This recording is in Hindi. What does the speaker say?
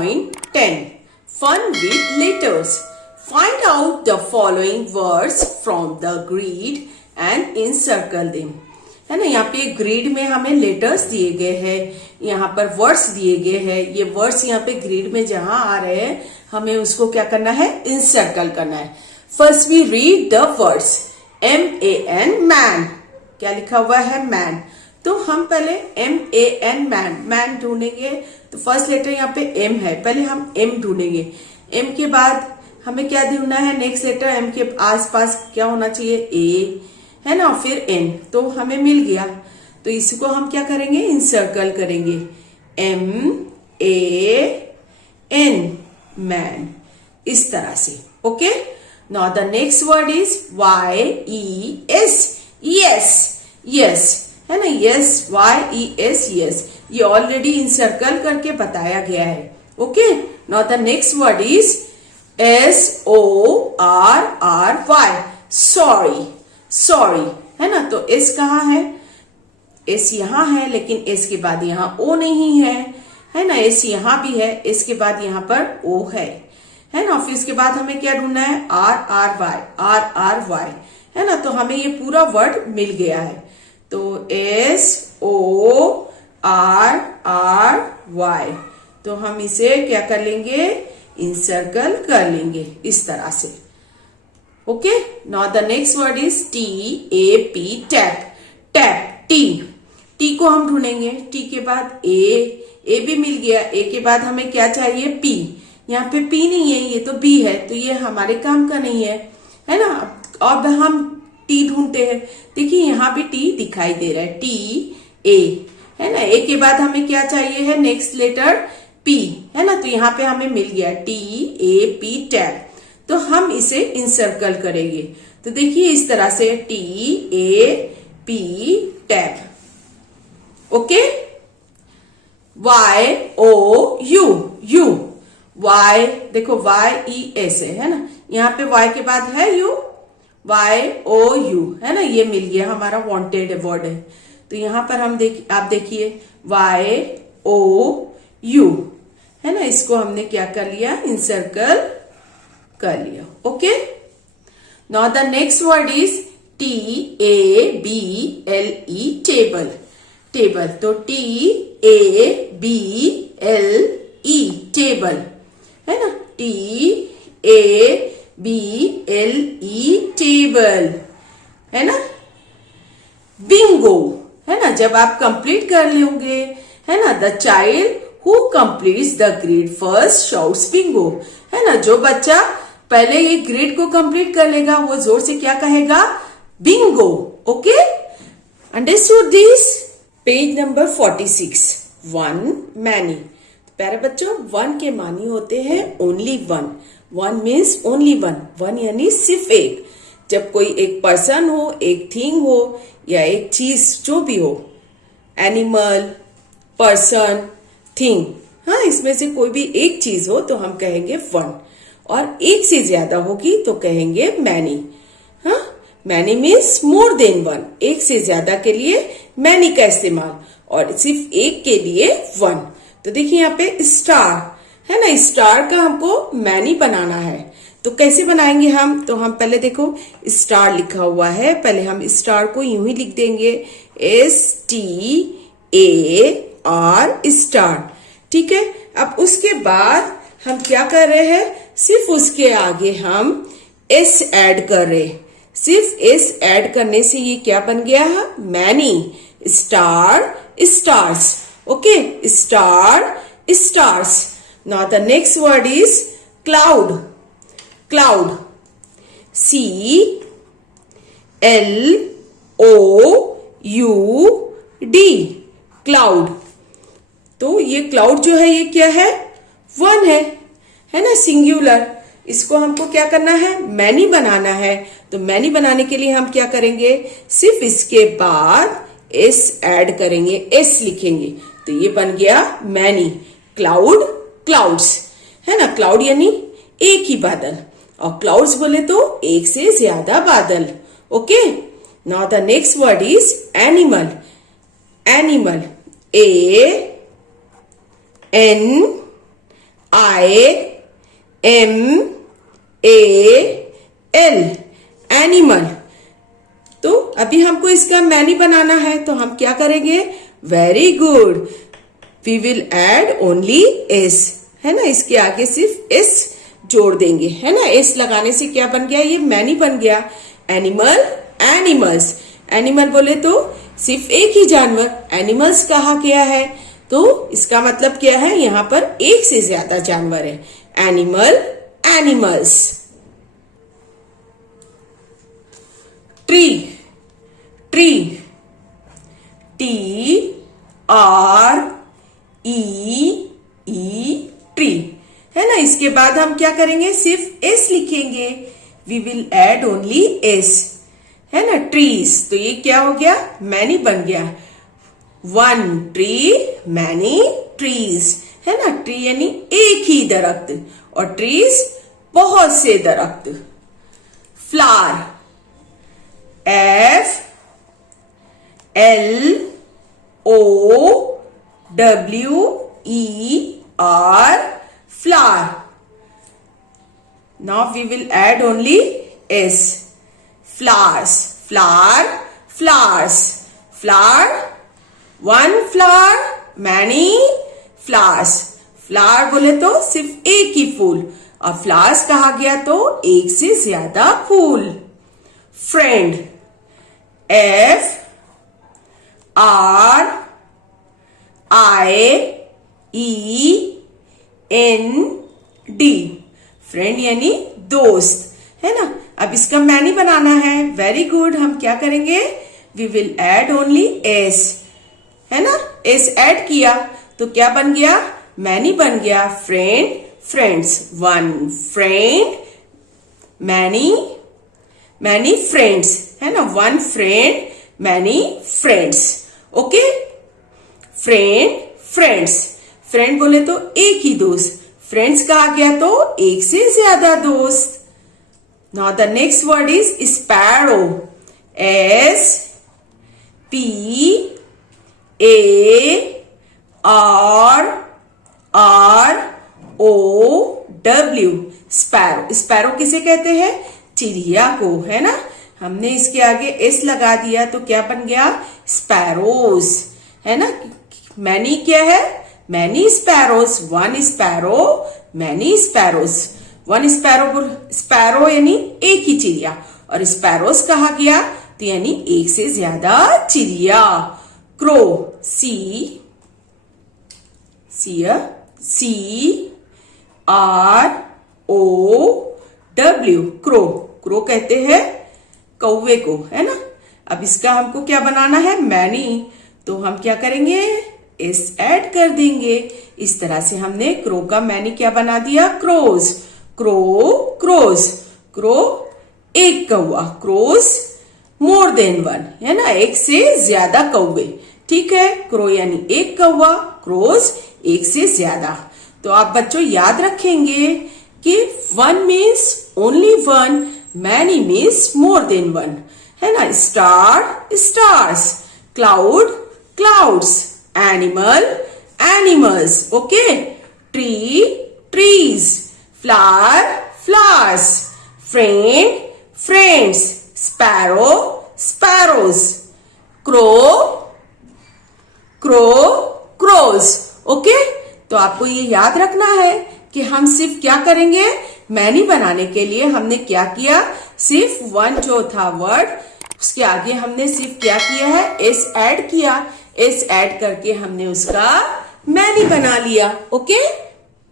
3.10 Fun with letters. Find out the following words from the grid and encircle them. है ना, यहाँ पे ग्रिड में हमें लेटर्स दिए गए हैं, यहाँ पर वर्ड्स दिए गए हैं. ये वर्ड्स यहाँ पे ग्रिड में जहां आ रहे हैं हमें उसको क्या करना है, इंसर्कल करना है. First we read the words. MAN man. क्या लिखा हुआ है, मैन. तो हम पहले MAN मैन मैन ढूंढेंगे. तो फर्स्ट लेटर यहाँ पे M है, पहले हम M ढूंढेंगे. M के बाद हमें क्या ढूंढना है, नेक्स्ट लेटर M के आसपास क्या होना चाहिए, A है ना, फिर N. तो हमें मिल गया. तो इसको हम क्या करेंगे, इंसर्कल करेंगे. MAN मैन, इस तरह से. Okay. Now the next word is YES yes. Yes है ना, यस, YES यस. ये ऑलरेडी इंसर्कल करके बताया गया है. Okay. Now the next word is SORRY sorry. Sorry है ना. तो S कहाँ है, S यहाँ है, लेकिन S के बाद यहाँ O नहीं है ना. S यहाँ भी है, S के बाद यहाँ पर O है ना. फिर इसके बाद हमें क्या ढूंढना है, RRY है ना. तो हमें ये पूरा वर्ड मिल गया है. तो SORRY. तो हम इसे क्या कर लेंगे, इंसर्कल कर लेंगे इस तरह से. Okay. Now the next word is TAP tap. Tap T को हम ढूंढेंगे. टी के बाद ए भी मिल गया. ए के बाद हमें क्या चाहिए, P. यहाँ पे P नहीं है, ये तो B है. तो ये हमारे काम का नहीं है ना. अब हम टी ढूंढते हैं. देखिए यहाँ भी टी दिखाई दे रहा है, TA है ना. ए के बाद हमें क्या चाहिए है, नेक्स्ट लेटर P है ना. तो यहाँ पे हमें मिल गया TAP टैप. तो हम इसे इंसर्कल करेंगे. तो देखिए इस तरह से TAP tap. Okay. YOU Y, देखो YES है ना. यहाँ पे Y के बाद है U, YOU है ना. ये मिल गया, हमारा वांटेड वर्ड है. तो यहाँ पर हम आप देखिए YOU है ना. इसको हमने क्या कर लिया, इंसर्कल कर लिया. Okay. Now the next word is TABLE table. Table. तो TABLE टेबल है ना. TABLE टेबल है ना. बिंगो है ना. जब आप कंप्लीट कर लोगे है ना, the child who completes the grid first shouts Bingo है ना. जो बच्चा पहले ये ग्रिड को कंप्लीट कर लेगा वो जोर से क्या कहेगा, Bingo. Okay. Understood this. Page number 46. 1 many. प्यारे बच्चों, 1 के मानी होते हैं ओनली 1. 1 means only 1. 1 यानी सिर्फ एक. जब कोई एक पर्सन हो, एक थिंग हो या एक चीज जो भी हो, एनिमल, पर्सन, थिंग, हाँ, इसमें से कोई भी एक चीज हो तो हम कहेंगे 1. और एक से ज्यादा होगी तो कहेंगे मैनी. हाँ, मैनी मीन्स मोर देन 1. एक से ज्यादा के लिए मैनी का इस्तेमाल, और सिर्फ एक के लिए 1. तो देखिए यहाँ पे स्टार है ना. स्टार का हमको मैनी बनाना है. तो कैसे बनाएंगे हम, तो हम पहले देखो स्टार लिखा हुआ है, पहले हम स्टार को यूं ही लिख देंगे, STAR स्टार. ठीक है. अब उसके बाद हम क्या कर रहे हैं, सिर्फ उसके आगे हम S ऐड कर रहे हैं. सिर्फ S ऐड करने से ये क्या बन गया है, many. Star stars. Okay. Star stars. Now the next word is cloud. Cloud. CLOUD cloud. तो ये क्लाउड जो है ये क्या है, 1 है ना, सिंगुलर. इसको हमको क्या करना है, मैनी बनाना है. तो मैनी बनाने के लिए हम क्या करेंगे, सिर्फ इसके बाद S ऐड करेंगे, S लिखेंगे. तो ये बन गया मैनी. क्लाउड, क्लाउड्स है ना. क्लाउड यानी एक ही बादल, और क्लाउड्स बोले तो एक से ज्यादा बादल. Okay. Now the next word is animal. Animal. ANIMAL IMAL, animal. तो अभी हमको इसका मैनी बनाना है, तो हम क्या करेंगे? Very good, we will add only S, है ना, इसके आगे सिर्फ एस जोड़ देंगे, है ना। एस लगाने से क्या बन गया? ये मैनी बन गया। Animal, animals. एनिमल बोले तो सिर्फ एक ही जानवर, एनिमल्स कहा गया है, तो इसका मतलब क्या है? यहाँ पर एक से ज्यादा जानवर है। Animal, animals. Tree, tree, TREE, tree, है ना। इसके बाद हम क्या करेंगे? सिर्फ एस लिखेंगे। We will add only S, है ना। ट्रीज, तो ये क्या हो गया? मैनी बन गया। वन ट्री, मैनी ट्रीज, है ना। ट्री यानी एक ही दरख्त, और ट्रीज बहुत से दरख्त। Flower, FLOWER, flower. Now we will add only S. Flowers, flower, flowers. Flower, one flower, many flowers. Flower बोले तो सिर्फ एक ही फूल, और फ्लावर्स कहा गया तो एक से ज्यादा फूल। फ्रेंड, FRIEND, फ्रेंड यानी दोस्त, है ना। अब इसका मैनी बनाना है। वेरी गुड, हम क्या करेंगे? We will add only S, है ना। एस ऐड किया तो क्या बन गया? मैनी बन गया। Friend, friends. One friend, many, many friends, है ना। One friend, many friends. Okay, friend, friends. Friend बोले तो एक ही दोस्त, फ्रेंड्स कहा गया तो एक से ज्यादा दोस्त। Now the next word is sparrow. SPARROW, sparrow. Sparrow किसे कहते हैं? चिड़िया को, है ना। हमने इसके आगे एस लगा दिया तो क्या बन गया? स्पैरोज, है ना। मैनी क्या है? Many sparrows. One sparrow, many sparrows. One sparrow, sparrow यानी एक ही चिड़िया, और स्पैरोज कहा गया तो यानी एक से ज्यादा चिड़िया। Crow, CROW, crow. क्रो कहते हैं कौवे को, है ना। अब इसका हमको क्या बनाना है? मैनी। तो हम क्या करेंगे? एस ऐड कर देंगे। इस तरह से हमने क्रो का मैनी क्या बना दिया? क्रोज। Crow, crows. क्रो एक कौवा, क्रोज मोर देन वन, है ना, एक से ज्यादा कौवे। ठीक है, क्रो यानी एक कौवा, क्रोज एक से ज्यादा। तो आप बच्चों याद रखेंगे कि one means only one, many means more than one, है ना। Star, stars. Cloud, clouds. Animal, animals. Okay. Tree, trees. Flower, flowers. Friend, friends. Sparrow, sparrows. Crow, crow, crows. Okay, तो आपको ये याद रखना है कि हम सिर्फ क्या करेंगे? मैनी बनाने के लिए हमने क्या किया? सिर्फ वन जो था वर्ड, उसके आगे हमने सिर्फ क्या किया है? एस ऐड किया। एस ऐड करके हमने उसका मैनी बना लिया। ओके।